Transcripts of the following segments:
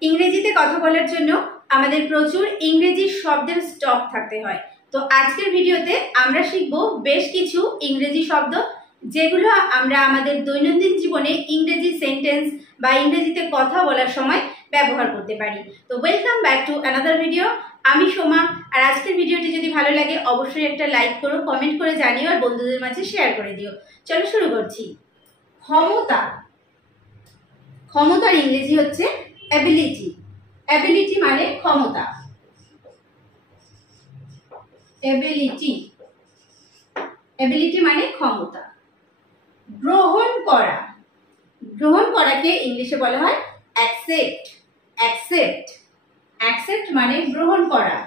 ইংরেজিতে কথা বলার জন্য আমাদের প্রচুর ইংরেজি শব্দের স্টক থাকতে হয়। তো আজকের ভিডিওতে আমরা শিখব বেশ কিছু ইংরেজি শব্দ যেগুলো আমরা আমাদের দৈনন্দিন জীবনে ইংরেজি সেন্টেন্স বা ইংরেজিতে কথা বলার সময় ব্যবহার করতে পারি। তো welcome back to another video. আমি সোমা। আর আজকের ভিডিওটি যদি ভালো লাগে অবশ্যই একটা লাইক করো, কমেন্ট করে জানিও আর বন্ধুদের মাঝে শেয়ার করে দিও। চলো শুরু করছি। ক্ষমতা। ক্ষমতার ইংরেজি হচ্ছে অ্যাবিলিটি। অ্যাবিলিটি মানে ক্ষমতা। অ্যাবিলিটি, অ্যাবিলিটি মানে ক্ষমতা। গ্রহণ করা। গ্রহণ করাকে ইংলিশে বলা হয় অ্যাকসেপ্ট। অ্যাকসেপ্ট, অ্যাকসেপ্ট মানে গ্রহণ করা।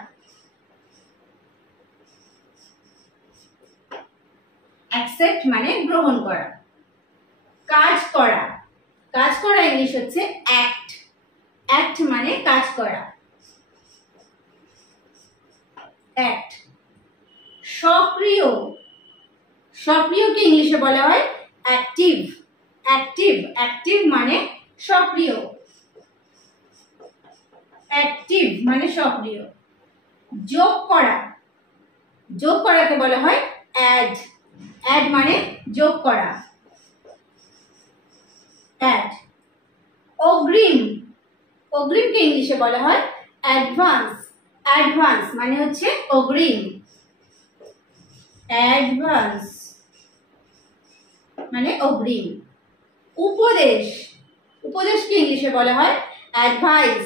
অ্যাকসেপ্ট মানে গ্রহণ করা। কাজ করা। কাজ করা ইংলিশ হচ্ছে অ্যাক্ট। অ্যাক্ট মানে কাজ করা। অ্যাক্ট। সক্রিয়। সক্রিয়কে ইংলিশে বলা হয় অ্যাক্টিভ। অ্যাক্টিভ, অ্যাক্টিভ মানে সক্রিয়। অ্যাক্টিভ মানে সক্রিয়। যোগ করা। যোগ করাকে বলা হয় অ্যাড। অ্যাড মানে যোগ করা। অ্যাড। অগ্রিম। অগ্রিমকে ইংলিশে বলা হয় অ্যাডভান্স। অ্যাডভান্স মানে হচ্ছে অগ্রিম। অ্যাডভান্স মানে অগ্রিম। উপদেশ। উপদেশকে ইংলিশে বলা হয় অ্যাডভাইস।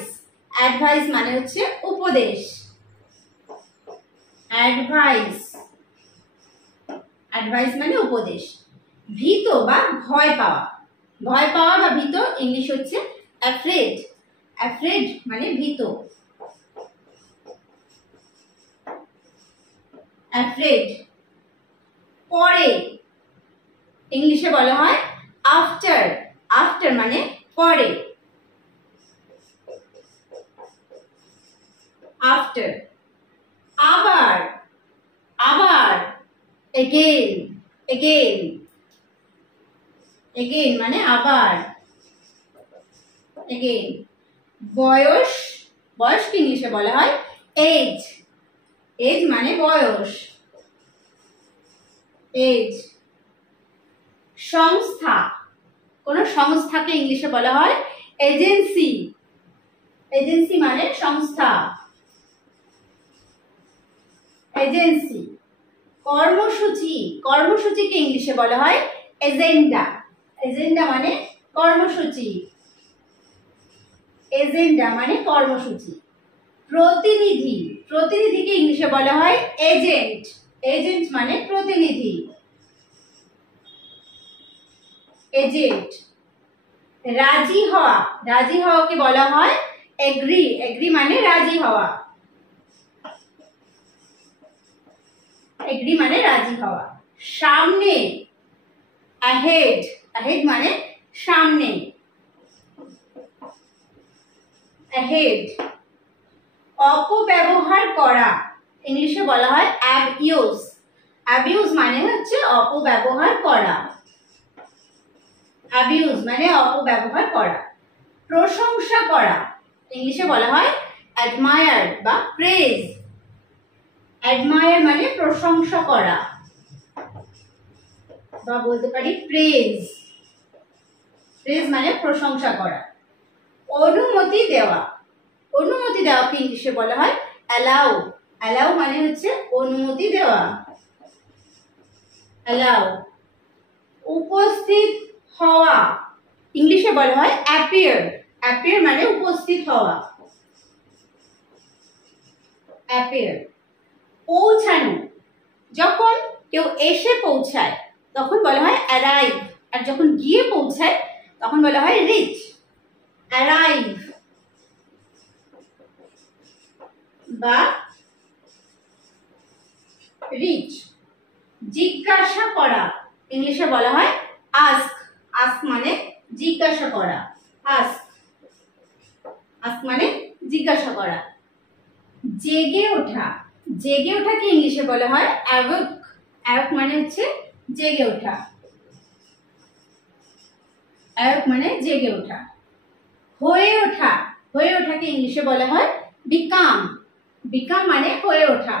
অ্যাডভাইস মানে হচ্ছে উপদেশ। অ্যাডভাইস, অ্যাডভাইস মানে উপদেশ। ভীত বা ভয় পাওয়া। ভয় পাওয়া বা ভীত ইংলিশ হচ্ছে অ্যাফ্রেড। অ্যাফ্রেড মানে ভীত। অ্যাফ্রেড। পরে ইংলিশে বলা হয় আফটার। আফটার মানে পরে। আফটার। আবার। আবার এগেইন। এগেইন। এগেইন মানে আবার। এগেইন। বয়স। বয়সকে ইংলিশে বলা হয় এজ। এজ মানে বয়স। এজ। সংস্থা। কোন সংস্থাকে ইংলিশে বলা হয় এজেন্সি। এজেন্সি মানে সংস্থা। এজেন্সি। কর্মসূচি। কর্মসূচিকে ইংলিশে বলা হয় এজেন্ডা। এজেন্ডা মানে কর্মসূচি। এজেন্ডা মানে কর্মসূচি। প্রতিনিধি। প্রতিনিধিকে ইংলিশে বলা হয় এজেন্ট। এজেন্ট মানে প্রতিনিধি। এজেন্ট। রাজি হওয়া। রাজি হওয়াকে বলা হয় এগ্রি। এগ্রি মানে রাজি হওয়া। এগ্রি মানে রাজি হওয়া। সামনে। অ্যাহেড। অ্যাহেড মানে সামনে। অ্যাহেড। অপব্যবহার করা ইংলিশে বলা হয় অ্যাবিউজ। অ্যাবিউজ মানে হচ্ছে অপব্যবহার করা। অ্যাবিউজ মানে অপব্যবহার করা। প্রশংসা করা ইংলিশে বলা হয় অ্যাডমায়ার বা প্রেজ। অ্যাডমায়ার মানে প্রশংসা করা বা বলতে পারি প্রেজ। প্রেজ মানে প্রশংসা করা। অনুমতি দেওয়া। অনুমতি দেওয়াকে ইংলিশে বলা হয় অ্যালাউ। অ্যালাউ মানে হচ্ছে অনুমতি দেওয়া। অ্যালাউ। উপস্থিত হওয়া ইংলিশে বলা হয় অ্যাপিয়ার। অ্যাপিয়ার মানে উপস্থিত হওয়া। অ্যাপিয়ার। পৌঁছানো। যখন কেউ এসে পৌঁছায় তখন বলা হয় অ্যারাইভ। আর যখন গিয়ে পৌঁছায় তখন বলা হয় রিচ। অ্যারাইভ বা রিচ। জিজ্ঞাসা করা ইংলিশে বলা হয় আস্ক। আস্ক মানে জিজ্ঞাসা করা। আস্ক। আস্ক মানে জিজ্ঞাসা করা। জেগে ওঠা। জেগে ওঠাকে ইংলিশে বলা হয় অ্যাওয়েক। অ্যাওয়েক মানে হচ্ছে জেগে ওঠা। অ্যাওয়েক মানে জেগে ওঠা। হয়ে ওঠা। হয়ে ওঠা ওঠাকে ইংলিশে বলা হয় বিকাম। বিকাম মানে হয়ে ওঠা,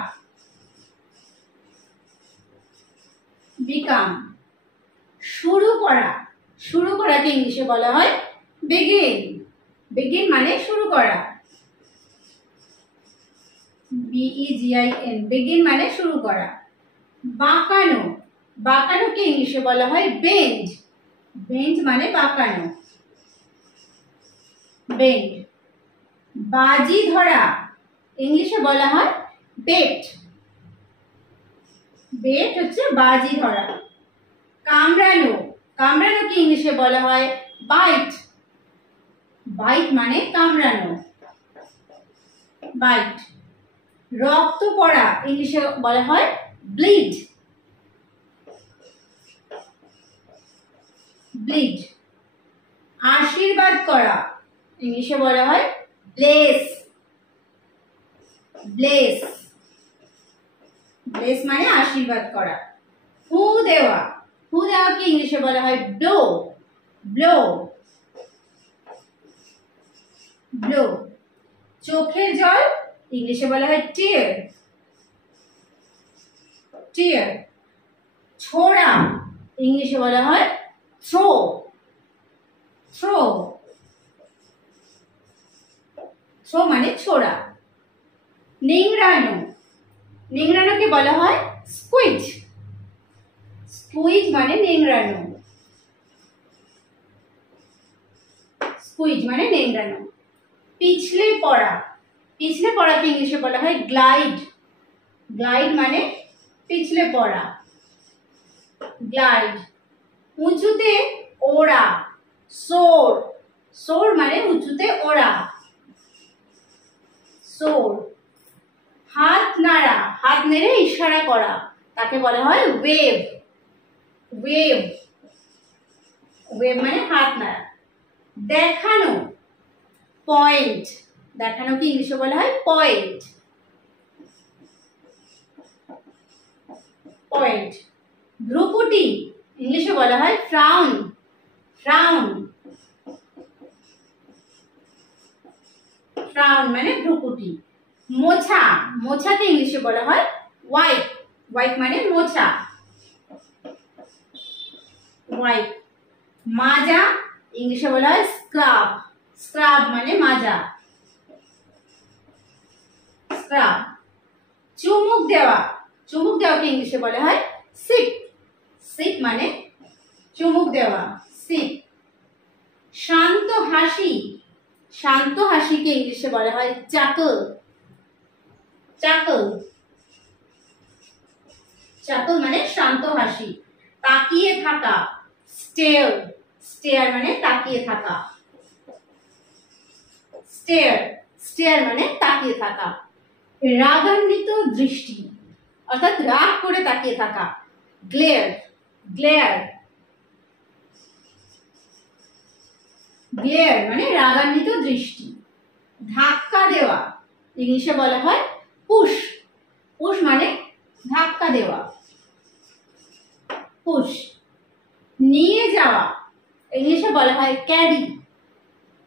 বিকাম। শুরু করা, শুরু করাকে ইংলিশে বলা হয় begin। begin মানে শুরু করা, begin, begin মানে শুরু করা। বাঁকানো, বাঁকানোকে ইংলিশে বলা হয় bend। bend মানে বাঁকানো, bend। বাজি ধরা ইংলিশে বলা হয় bet। bet হচ্ছে বাজি ধরা। কামড়ানো, কামড়ানোকে ইংলিশে বলা হয় bite। bite মানে কামড়ানো, bite। রক্ত পড়া ইংলিশে বলা হয় bleed। bleed। আশীর্বাদ করা ইংলিশে বলা হয় bless। bless। bless মানে আশীর্বাদ করা। ফু দেওয়া, ফু দেওয়াকে ইংলিশে বলা হয় blow। blow। blow। চোখের জল ইংলিশে বলা হয় tear। tear। ছোড়া ইংলিশে বলা হয় throw। throw। throw মানে ছোড়া। নিংড়ানো, নিংড়ানোকে বলা হয় squeeze। squeeze মানে নিংড়ানো, squeeze মানে নিংড়ানো। পিছলে পড়া, পিছলে পড়াকে ইংলিশে বলা হয় glide। glide মানে পিছলে পড়া, glide। উঁচুতে ওড়া, soar। soar মানে উঁচুতে ওড়া, soar। হাত নাড়া, হাত নেড়ে ইশারা করা, তাকে বলা হয় wave। wave। wave মানে হাত নাড়া। দেখানো, পয়েন্ট। দেখানোকে ইংলিশে বলা হয় পয়েন্ট। পয়েন্ট। ভ্রুকুটি ইংলিশে বলা হয় ফ্রাউন। ফ্রাউন। ফ্রাউন মানে ভ্রুকুটি। মোছা, মোছাকে ইংলিশে বলা হয় ওয়াইপ। ওয়াইপ মানে মোছা, ওয়াইপ। মাজা ইংলিশে বলা হয় স্ক্রাব। স্ক্রাব মানে মাজা, স্ক্রাব। চুমুক দেওয়া, চুমুক দেওয়াকে ইংলিশে বলা হয় সিপ। সিপ মানে চুমুক দেওয়া, সিপ। শান্ত হাসি, শান্ত হাসিকে ইংলিশে বলা হয় চাকল। চাকল। চাকল মানে শান্ত হাসি। তাকিয়ে থাকা, স্টেয়ার। স্টেয়ার মানে তাকিয়ে থাকা, স্টেয়ার। স্টেয়ার মানে তাকিয়ে থাকা। রাগান্বিত দৃষ্টি অর্থাৎ রাগ করে তাকিয়ে থাকা, গ্লেয়ার। গ্লেয়ার। গ্লেয়ার মানে রাগান্বিত দৃষ্টি। ধাক্কা দেওয়া ইংলিশে বলা হয় পুশ। পুশ মানে ধাক্কা দেওয়া, পুশ। নিয়ে যাওয়া ইংলিশে বলা হয় ক্যারি।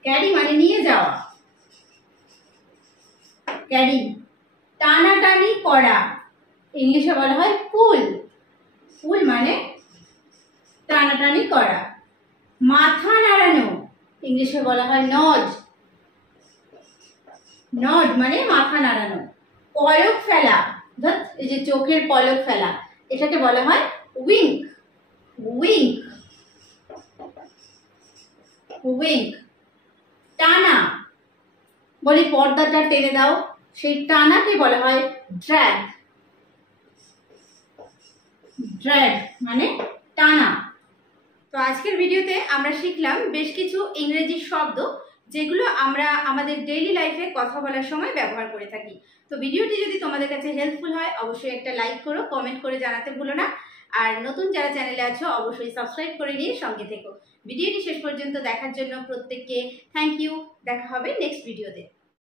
ক্যারি মানে নিয়ে যাওয়া, ক্যারি। টানাটানি করা ইংলিশে বলা হয় পুল। পুল মানে টানাটানি করা। মাথা নাড়ানো ইংলিশে বলা হয় নড। নড মানে মাথা নাড়ানো। পলক ফেলা, এই যে চোখের পলক ফেলা, এটাকে বলা হয় উইঙ্ক। উইঙ্ক। উইঙ্ক। টানা, বলি পর্দাটা টেনে দাও, সেই টানাকে বলা হয় ড্র্যাগ। ড্র্যাগ মানে টানা। তো আজকের ভিডিওতে আমরা শিখলাম বেশ কিছু ইংরেজি শব্দ যেগুলো আমরা আমাদের ডেইলি লাইফে কথা বলার সময় ব্যবহার করে থাকি। তো ভিডিওটি যদি তোমাদের কাছে হেল্পফুল হয় অবশ্যই একটা লাইক করো, কমেন্ট করে জানাতে ভুলো না। আর নতুন যারা চ্যানেলে আছো অবশ্যই সাবস্ক্রাইব করে নিয়ে সঙ্গে থেকো। ভিডিওটি শেষ পর্যন্ত দেখার জন্য প্রত্যেককে থ্যাংক ইউ। দেখা হবে নেক্সট ভিডিওতে।